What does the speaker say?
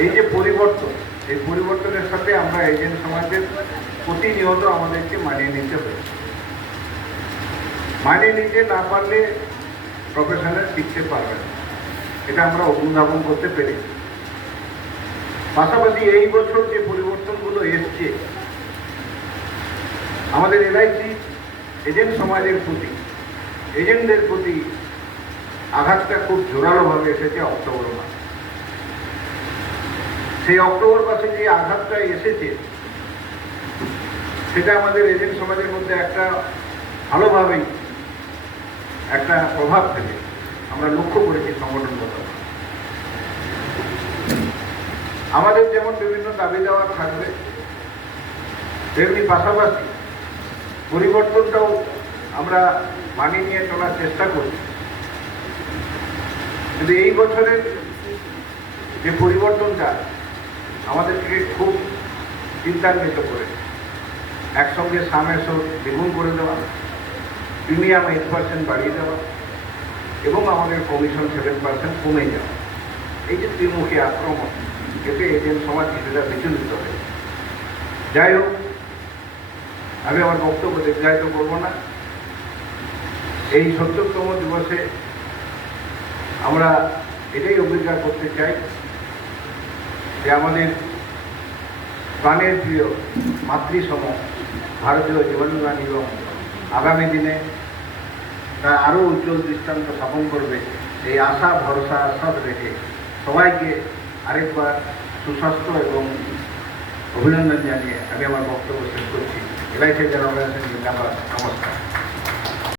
এই যে পরিবর্তন, এই পরিবর্তনের সাথে আমরা এজেন্ট সমাজের প্রতিনিয়ত আমাদেরকে মানিয়ে নিতে হয়েছে। মানিয়ে নিতে না পারলে প্রফেশনে শিখতে পারবে না, এটা আমরা অনুধাবন করতে পেরেছি। পাশাপাশি এই বছর যে পরিবর্তনগুলো এসছে, আমাদের এলআইসি এজেন্ট সমাজের প্রতি, এজেন্টদের প্রতি আঘাতটা খুব জোরালোভাবে এসেছে অক্টোবর মাসে। সেই অক্টোবর মাসে যে আঘাতটা এসেছে, সেটা আমাদের এজেন্ট সমাজের মধ্যে একটা ভালোভাবেই একটা প্রভাব ফেলে আমরা লক্ষ্য করেছি সংগঠনগত। আমাদের যেমন বিভিন্ন দাবি দেওয়া থাকবে, তেমনি পাশাপাশি পরিবর্তনটাও আমরা মানিয়ে নিয়ে চলার চেষ্টা করছি। কিন্তু এই বছরের যে পরিবর্তনটা আমাদেরকে খুব চিন্তান্বিত করেছে। একসঙ্গে সামের সুদ দ্বিগুণ করে দেওয়া, প্রিমিয়াম 8% বাড়িয়ে দেওয়া এবং আমাদের কমিশন 7% কমে যাওয়া, এই যে ত্রিমুখী আক্রমণ, এতে এজেন্ট সমাজ কিছুটা বিচলিত হয়েছে। যাই হোক, আমি আমার বক্তব্য দীর্ঘায়িত করব না। এই ৭০তম দিবসে আমরা এটাই অঙ্গীকার করতে চাই যে আমাদের প্রাণের প্রিয় মাতৃসম ভারতীয় জীবন বিমা নিগম আগামী দিনে তার আরও উজ্জ্বল দৃষ্টান্ত স্থাপন করবে, এই আশা ভরসা আশ্বাস রেখে সবাইকে আরেকবার সুস্বাস্থ্য এবং অভিনন্দন জানিয়ে আমি আমার বক্তব্য শেষ করছি। এলআইসি জেনারেল অর্গানাইজেশন জিন্দাবাদ। নমস্কার।